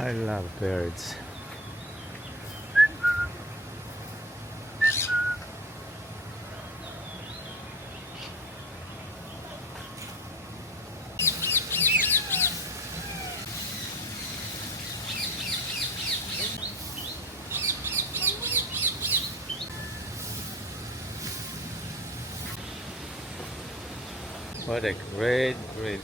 I love birds. What a great place.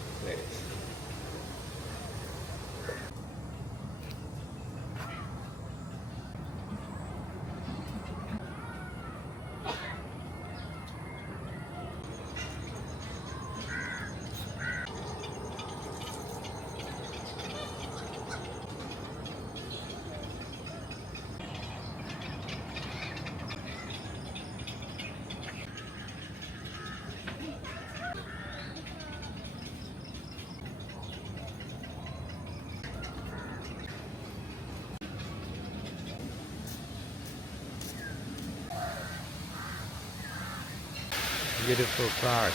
Beautiful park.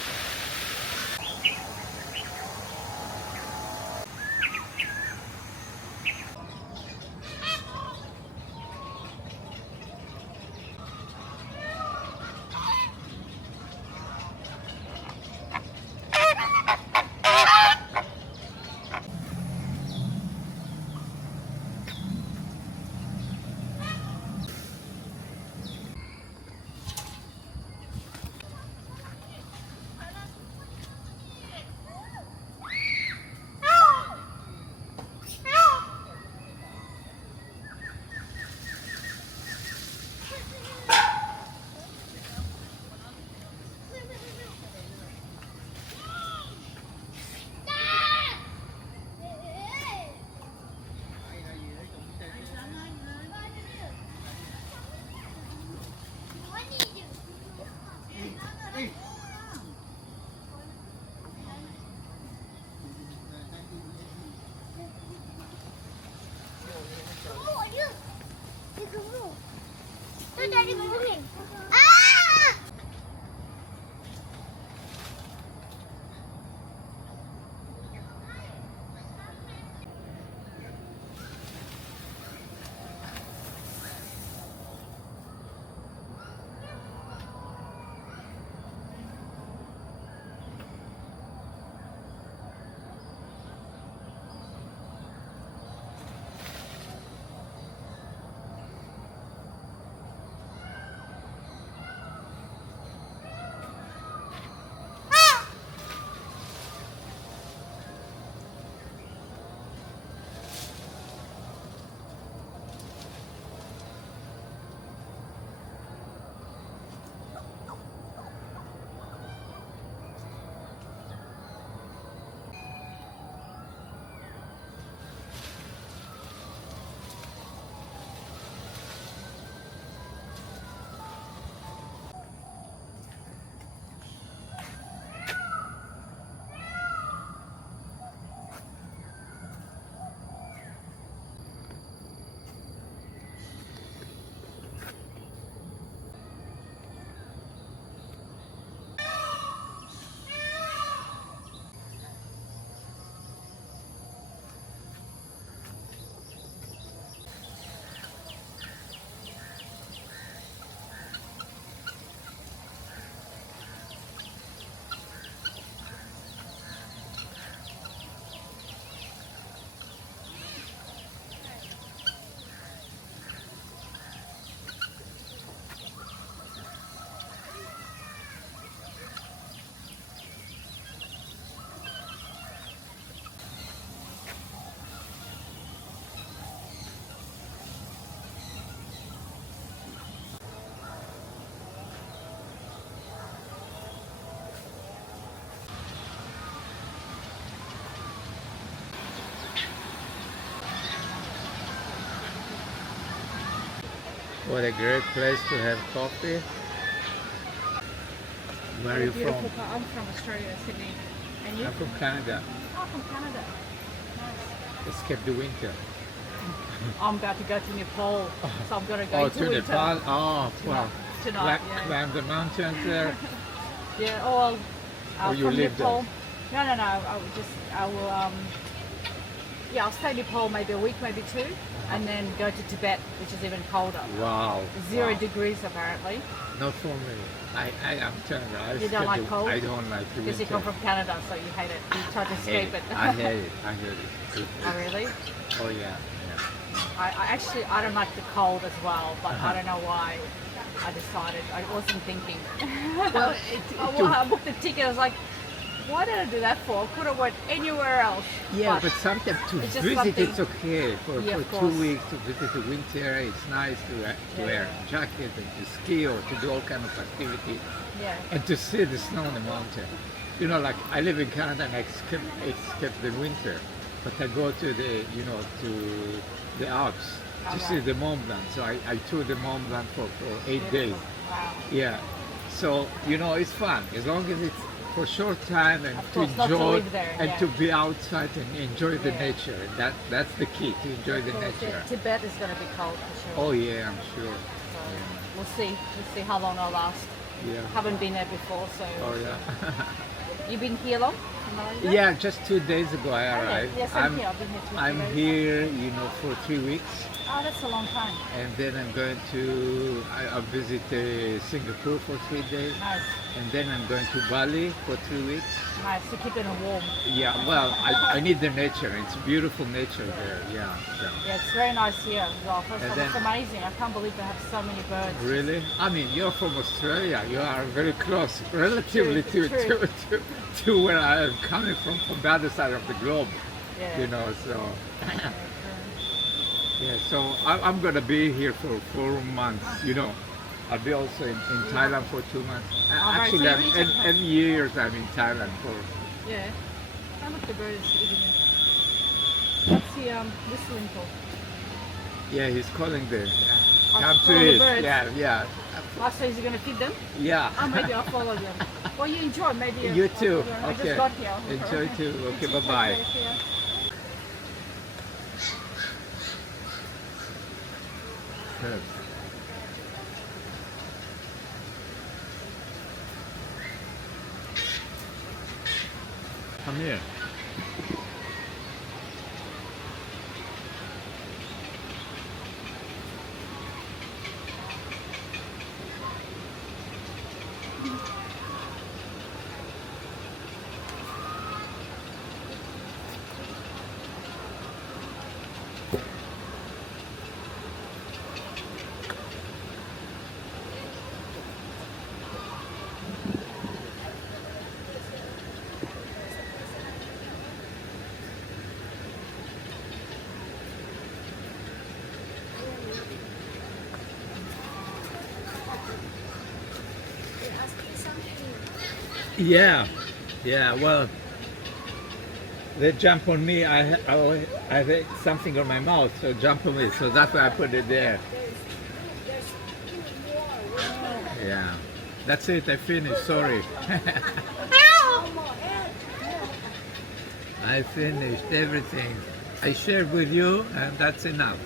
What a great place to have coffee. Where are you from? I'm from Australia, Sydney. And you? I'm from Canada. Oh, from Canada. Nice. Escape the winter. I'm about to go to Nepal, so I'm going to go to winter. Nepal. Oh, well. Tonight, yeah. Climb the mountains there. Yeah, or you from live Nepal. there? No. I will Yeah, I'll stay in Nepal maybe a week, maybe two, and then go to Tibet, which is even colder. Wow. 0 wow. degrees apparently. Not for me. I am telling you. You don't like cold? I don't like the Because you winter. come from Canada, so you hate it. You try to escape it. I hate it. I hate it. Oh really? Oh yeah. I actually I don't like the cold as well, but I don't know why. I decided I wasn't thinking. Well, I booked the ticket. I was like, why did I do that for? I could have went anywhere else. Yeah, but sometimes to it's just visit something- it's okay. For Yeah, of 2 course. weeks to visit the winter, it's nice to wear a jacket and to ski or to do all kind of activity Yeah. and to see the snow on the mountain. You know, like I live in Canada and I skip the winter, but I go to to the Alps to see the Mont Blanc. So I toured the Mont Blanc for 8 days. Wow. Yeah. So, it's fun as long as it's for short time and Of to course, not to enjoy live there, and yeah. to be outside and enjoy the Yeah. nature. That's the key, to enjoy the Of course, nature. yeah, Tibet is going to be cold for sure. Oh yeah, I'm sure. So we'll see. We'll see how long I'll last. Yeah. Haven't been there before, so. Oh yeah. You've been here long? In Malaysia? Yeah, just 2 days ago I Oh, arrived. yeah, same here. I've been here 2 I'm days. here, for 3 weeks, Oh, that's a long time. and then I'm going to I'll visit Singapore for 3 days, Nice. and then I'm going to Bali for 3 weeks. Nice to keep it warm. Yeah, well, I need the nature. It's beautiful nature there. Yeah. So. Yeah, it's very nice here as well. First And of all, it's then- amazing. I can't believe they have so many birds. Really? I mean, you're from Australia. You are very close, relatively True, true. to where I am coming from the other side of the globe. Yeah. So yeah. So I'm gonna be here for 4 months. I'll be also in Thailand for 2 months. right, Actually, so you reach- every years I'm in Thailand for. Yeah. Oh, look, the bird is eating it. What's he whistling for? Yeah, he's calling them. Oh, Come to follow the it. birds. Yeah. Oh, so is he going to feed them? Yeah. Oh, maybe I'll follow them. Well, you enjoy. Maybe You I'll too. follow them. I Okay. just got here. Enjoy too. Okay, Take bye-bye. care, see ya. Yes. Come here. Yeah, well, they jump on me, I had something on my mouth, so jump on me, so that's why I put it there. Yeah, that's it, I finished, sorry. I finished everything. I shared with you, and that's enough.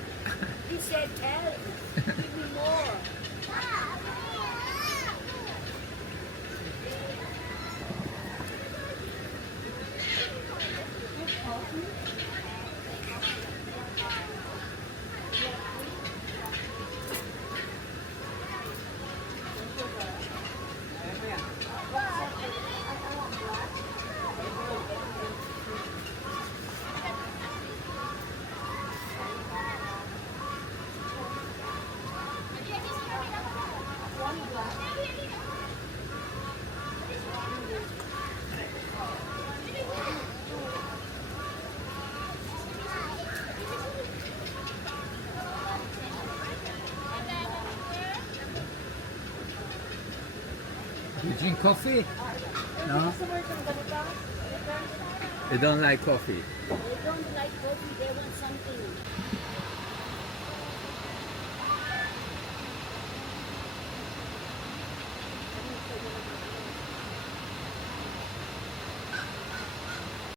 He said, help, give me more. You drink coffee? No? They don't like coffee. They don't like coffee, they want something.